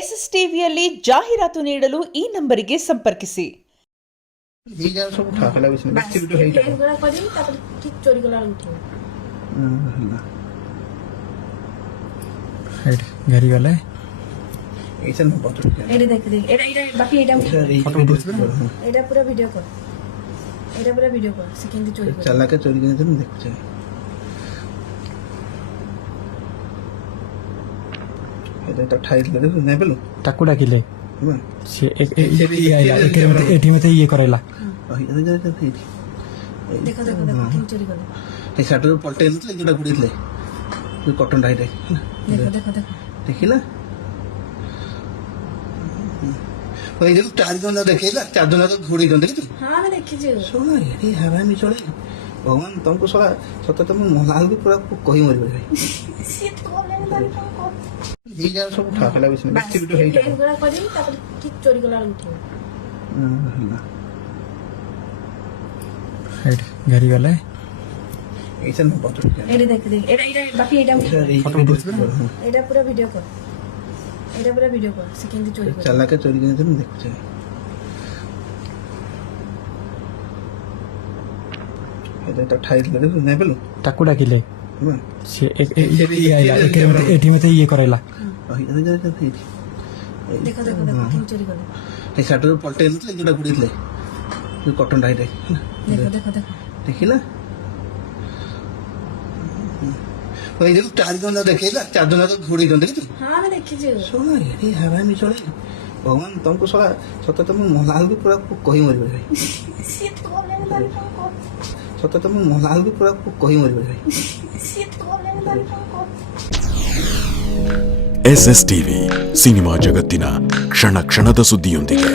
S S ಟಿವಿಯಲ್ಲಿ ಜಾಹೀರಾತು ನೀಡಲು ಈ ನಂಬರಿಗೆ ಸಂಪರ್ಕಿಸಿ. घरी गले বাকি এটা পুরো ভিডিও কর, এটা পুরো ভিডিও কর সে কিন্তু চুরি করে চালাকে চুরি করে দেন দেখছে এটা তো ঠাই লাগে না পেলো টাকু ডাকিলে হ্যাঁ সে এটিএম তে ইয়ে করাইলা দেখো দেখো দেখো কিন্তু চুরি করে এই সাটর পল্টে এনে যেটা গুড়িলে তুই কটন ডাইরে দেখো দেখো দেখো দেখিলা ওই যে চারজন দেখেলা চারজন ঘুরি জন দেখি হ্যাঁ আমি দেখেছি শোনা এটি হারামি চলে ভগবান ତମକୁ ଶଳା ସତ ତମ ମଲାଲ ବି ପୁରା କହି ମରିବ ଭାଇ ସିଏ ତ ପ୍ରୋବ୍ଲେମ ତାର କଣ ଏଇ ଯାକ ସବୁ ଠାକଲା ବିଷୟ ବେଶୀ ଭିଡିଓ ହେଇଟା ଏଗୁଡ଼ା କରିବି ତାପରେ ଠିକ ଚୋରି କଲା ଉଠିବ घरी गले এইটা না বড় এটা দেখ দেখ এটা বাকি এটা এটা পুরো ভিডিও কর, এটা পুরো ভিডিও কর সে কিন্তু চুরি করে চালাকে চুরি করে দেন দেখছে এটা তো ঠাই লাগে না পেলো টাকু ডাকিলে হ্যাঁ সে এটিএম তে ইয়ে করাইলা দেখো দেখো দেখো কিন্তু চুরি করে এই সাটর পল্টে এনে যেটা গুড়িলে তুই কটন ডাইরে দেখো দেখো দেখো দেখিলা ওই যে চারজন দেখেলা চারজন ঘুরি জন দেখি হ্যাঁ আমি দেখেছি শোনা এটি হারামি চলে ভগবান ତମକୁ ଶଳା ସତ ତମ ମଲାଲ ବି ପୁରା କହି ମରିବ ଭାଇ ସିଏ ତ ପ୍ରୋବ୍ଲେମ ତାର କଣ ସତ ତମ ମଲାଲ ବି ପୁରା କହି ମରିବ ଭାଇ ସିଏ ତ ಪ್ರೋಬ್ಲೇಮ ತಾರ ಕଣ ಎಸ್ಎಸ್ ಟಿವಿ ಸಿನಿಮಾ ಜಗತ್ತಿನ ಕ್ಷಣ ಕ್ಷಣದ ಸುದ್ದಿಯೊಂದಿಗೆ.